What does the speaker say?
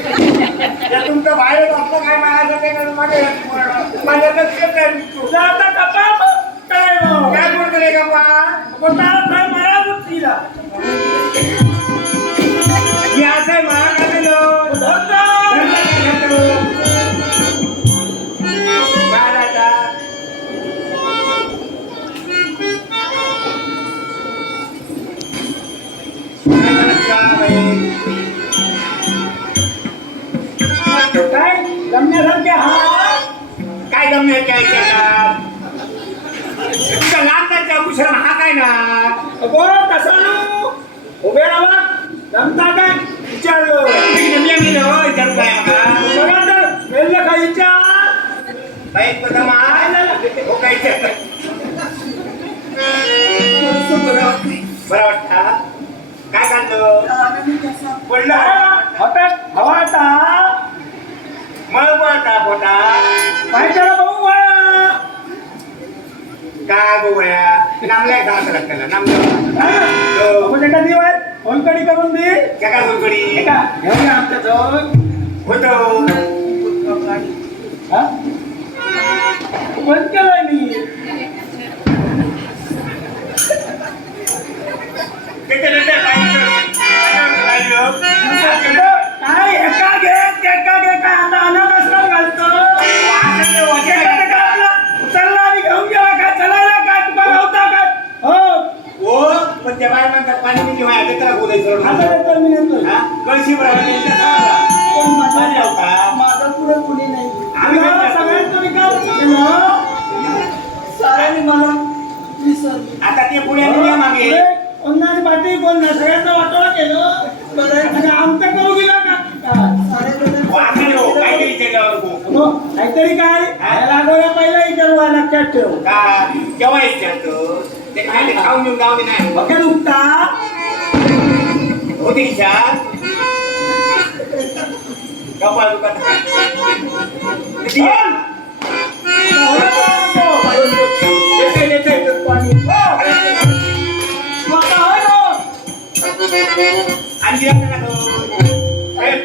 तुमचं बाहेर असलं काय मागे माझ्या लक्षात नाही तू. जाता कपा काय बोलतो रे गप्पा? कोणाला काय मारा बुद्धीला. काय जमण्यासारखे हा. काय काय केला? तुमच्या लाखाच्या भूषण हा काय ना? अगो तसा उभे राहा. जमता काय विचारलो. मी मला बघा तर वेल्ले काय विचार? बाई प्रथम हो काय बरं वाटता. काय काढलं पडलं? नामलाय का असं लागतं नामलं म्हणजे कधी वय फोन कडी करून दे. जगा गुरगुडी का घेऊया आमच्या जवळ होतो. हा? पण त्या बाय म्हणतात पाणी किती व्हायला त्याला बोलायचं आता येतो मी नेतोय हा? कळशी बरोबर त्यांच्या सांगा. कोण माझा पाणी होता. माझा पुढे कुणी नाही. आम्ही काय करतो? सगळ्यांचं विकास केलं साऱ्याने मला विसरले आता ते पुढे आणि मागे. कोणाची पाठी कोण नाही? सगळ्यांना वाटोळा केलं. आणि आमचं करू गेला का? सारे जण वाकडे हो, काहीतरी हो. हो, काय लागवल्या पहिला विचारू लक्षात ठेव. का केव्हा विचारतो? ते काय ते खाऊन घेऊन जाऊ दे नाही बघा दुखता होते विचार कपाळ दुखत किती आहे? येते, येते, येते. आणखी आपल्याला खाऊ. काय